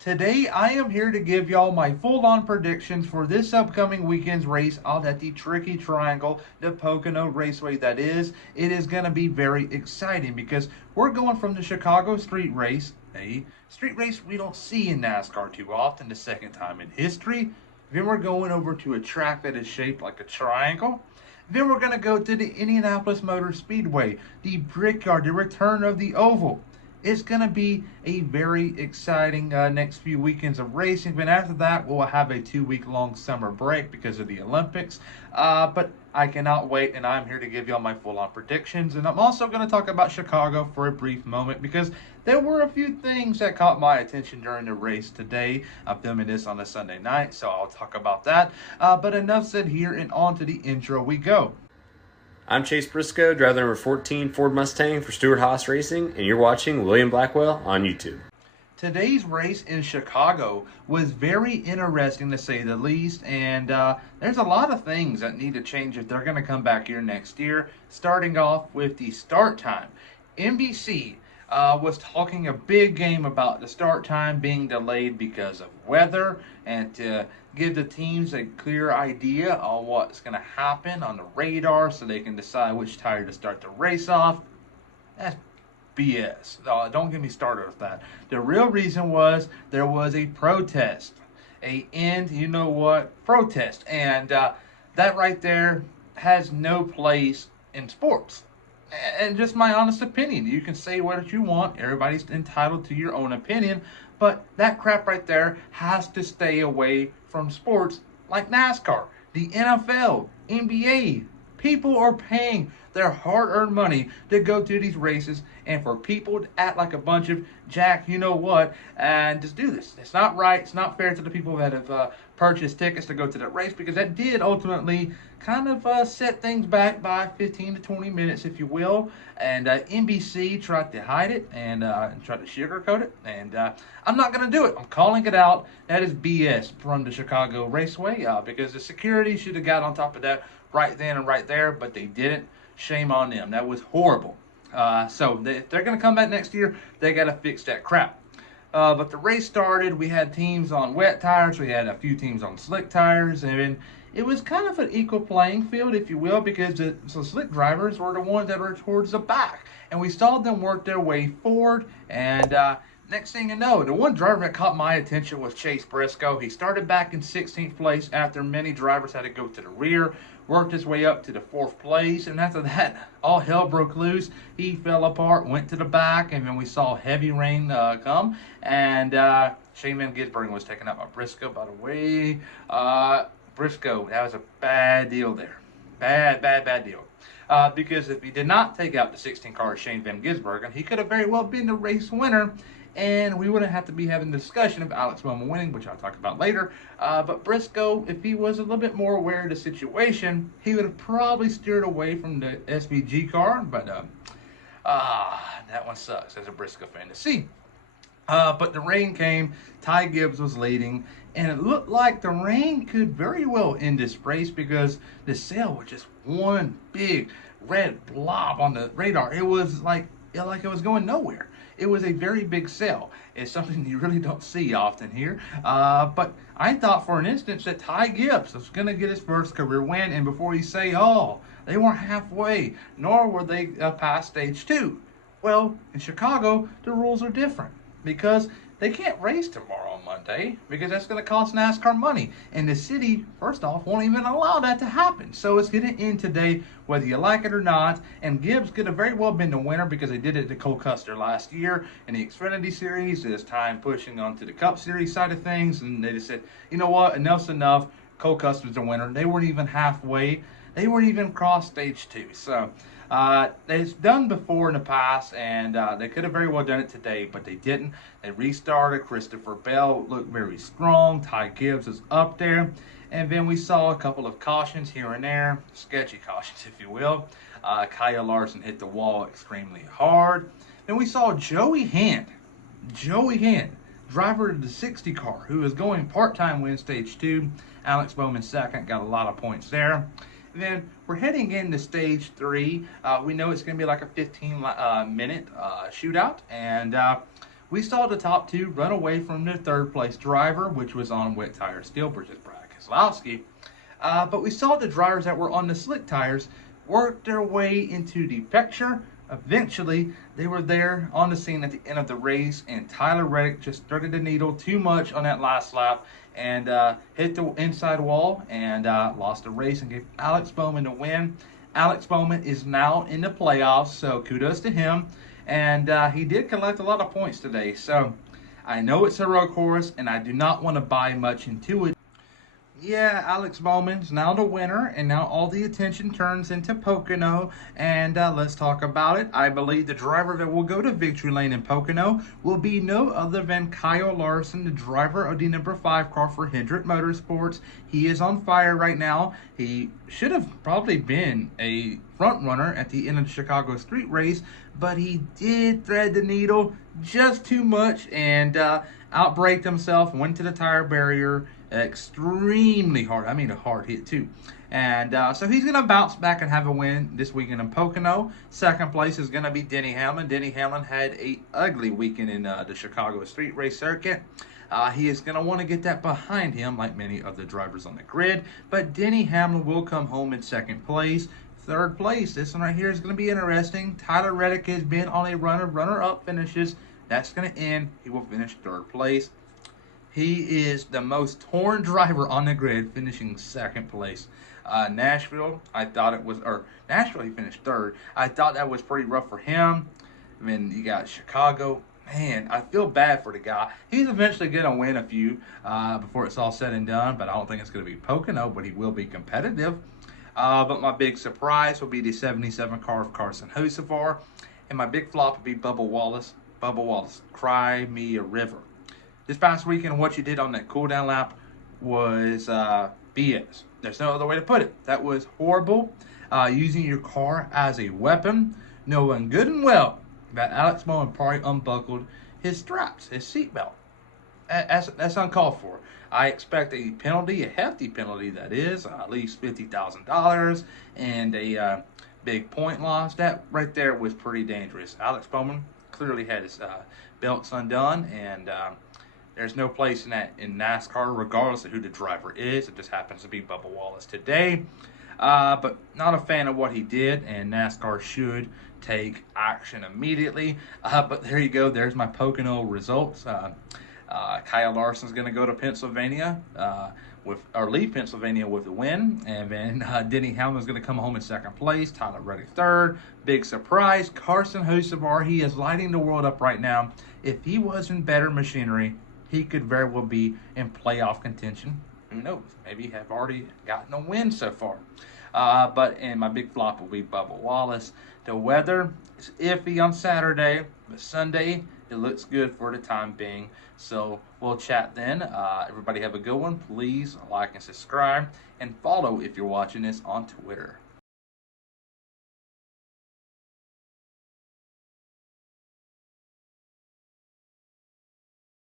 Today, I am here to give y'all my full-on predictions for this upcoming weekend's race out at the Tricky Triangle, the Pocono Raceway that is. It is going to be very exciting because we're going from the Chicago street race, a street race we don't see in NASCAR too often, the second time in history. Then we're going over to a track that is shaped like a triangle. Then we're going to go to the Indianapolis Motor Speedway, the Brickyard, the return of the Oval. It's going to be a very exciting next few weekends of racing. But after that, we'll have a 2-week long summer break because of the Olympics. But I cannot wait, and I'm here to give y'all my full-on predictions. And I'm also going to talk about Chicago for a brief moment because there were a few things that caught my attention during the race today. I'm filming this on a Sunday night, so I'll talk about that. But enough said here, and on to the intro we go. I'm Chase Briscoe, driver number 14 Ford Mustang for Stewart Haas Racing, and you're watching William Blackwell on YouTube. Today's race in Chicago was very interesting to say the least, and there's a lot of things that need to change if they're going to come back here next year, starting off with the start time. NBC was talking a big game about the start time being delayed because of weather and to give the teams a clear idea on what's going to happen on the radar so they can decide which tire to start the race off. That's BS. Don't get me started with that. The real reason was there was a protest. Protest. And that right there has no place in sports. And just my honest opinion. You can say what you want. Everybody's entitled to your own opinion. But that crap right there has to stay away from sports like NASCAR, the NFL, NBA. People are paying their hard-earned money to go to these races, and for people to act like a bunch of jack you-know-what and just do this. It's not right. It's not fair to the people that have purchased tickets to go to that race, because that did ultimately kind of set things back by 15 to 20 minutes, if you will. And NBC tried to hide it and tried to sugarcoat it, and I'm not going to do it. I'm calling it out. That is BS from the Chicago Raceway because the security should have got on top of that right then and right there, but they didn't. Shame on them. That was horrible. So if they're going to come back next year, they got to fix that crap. But the race started. We had teams on wet tires. We had a few teams on slick tires. And it was kind of an equal playing field, if you will, because the slick drivers were the ones that were towards the back. And we saw them work their way forward. And next thing you know, the one driver that caught my attention was Chase Briscoe. He started back in 16th place after many drivers had to go to the rear, worked his way up to the 4th place, and after that, all hell broke loose. He fell apart, went to the back, and then we saw heavy rain come, and Shane Van Gisbergen was taken out by Briscoe, by the way. Briscoe, that was a bad deal there. Bad deal. Because if he did not take out the 16 car Shane Van Gisbergen, he could have very well been the race winner, and we wouldn't have to be having the discussion of Alex Bowman winning, which I'll talk about later. But Briscoe, if he was a little bit more aware of the situation, he would have probably steered away from the SVG car. But that one sucks as a Briscoe fan to see. But the rain came. Ty Gibbs was leading, and it looked like the rain could very well end this race because the sail was just one big red blob on the radar. It was like it was going nowhere. It was a very big sail. It's something you really don't see often here. But I thought for an instant that Ty Gibbs was going to get his first career win. And before you say, oh, they weren't halfway, nor were they past stage 2. Well, in Chicago, the rules are different because they can't race tomorrow on Monday because that's going to cost NASCAR money. And the city, first off, won't even allow that to happen. So it's going to end today whether you like it or not. And Gibbs could have very well been the winner because they did it to Cole Custer last year in the Xfinity Series. This time pushing onto the Cup Series side of things. And they just said, you know what, enough's enough. Cole Custer's the winner. They weren't even halfway. They weren't even across stage 2. So it's done before in the past, and they could have very well done it today, but they didn't. They restarted. Christopher Bell looked very strong. Ty Gibbs is up there. And then we saw a couple of cautions here and there, sketchy cautions, if you will. Kyle Larson hit the wall extremely hard. Then we saw Joey Hand, driver of the 60 car, who is going part-time win stage 2. Alex Bowman second, got a lot of points there. And then we're heading into stage 3. We know it's going to be like a 15-minute shootout, and we saw the top two run away from the third place driver, which was on wet tire Steelbridge's Brad Keselowski. But we saw the drivers that were on the slick tires work their way into the picture. Eventually, they were there on the scene at the end of the race, and Tyler Reddick just threaded the needle too much on that last lap and hit the inside wall and lost the race and gave Alex Bowman the win. Alex Bowman is now in the playoffs, so kudos to him. And he did collect a lot of points today. So I know it's a road course, and I do not want to buy much into it. Yeah, Alex Bowman's now the winner, and now all the attention turns into Pocono, and let's talk about it. I believe the driver that will go to victory lane in Pocono will be no other than Kyle Larson, the driver of the number 5 car for Hendrick Motorsports. He is on fire right now. He should have probably been a front runner at the end of the Chicago street race, but he did thread the needle just too much and outbraked himself, went to the tire barrier extremely hard. I mean, a hard hit too. And so he's going to bounce back and have a win this weekend in Pocono. Second place is going to be Denny Hamlin. Denny Hamlin had a ugly weekend in the Chicago street race circuit. He is going to want to get that behind him like many of the drivers on the grid. But Denny Hamlin will come home in second place. Third place, this one right here is going to be interesting. Tyler Reddick has been on a runner-up finishes. That's going to end. He will finish third place. He is the most torn driver on the grid, finishing second place. Nashville, Nashville, he finished third. I thought that was pretty rough for him. I mean, you got Chicago. Man, I feel bad for the guy. He's eventually going to win a few before it's all said and done, but I don't think it's going to be Pocono, but he will be competitive. But my big surprise will be the 77 car of Carson Hocevar, and my big flop will be Bubba Wallace. Bubba Wallace, cry me a river. This past weekend, what you did on that cool-down lap was BS. There's no other way to put it. That was horrible. Using your car as a weapon, knowing good and well that Alex Bowman probably unbuckled his straps, his seatbelt. That's uncalled for. I expect a penalty, a hefty penalty that is, at least $50,000, and a big point loss. That right there was pretty dangerous. Alex Bowman clearly had his belts undone, and there's no place in that in NASCAR, regardless of who the driver is. It just happens to be Bubba Wallace today. But not a fan of what he did, and NASCAR should take action immediately. But there you go. There's my Pocono results. Kyle Larson's going to go to Pennsylvania leave Pennsylvania with a win, and then Denny Hamlin's going to come home in second place. Tyler Reddick third. Big surprise, Carson Hocevar. He is lighting the world up right now. If he was in better machinery, he could very well be in playoff contention. Who knows? Maybe have already gotten a win so far. And my big flop will be Bubba Wallace. The weather is iffy on Saturday, but Sunday it looks good for the time being. So we'll chat then. Everybody have a good one. Please like and subscribe and follow if you're watching this on Twitter.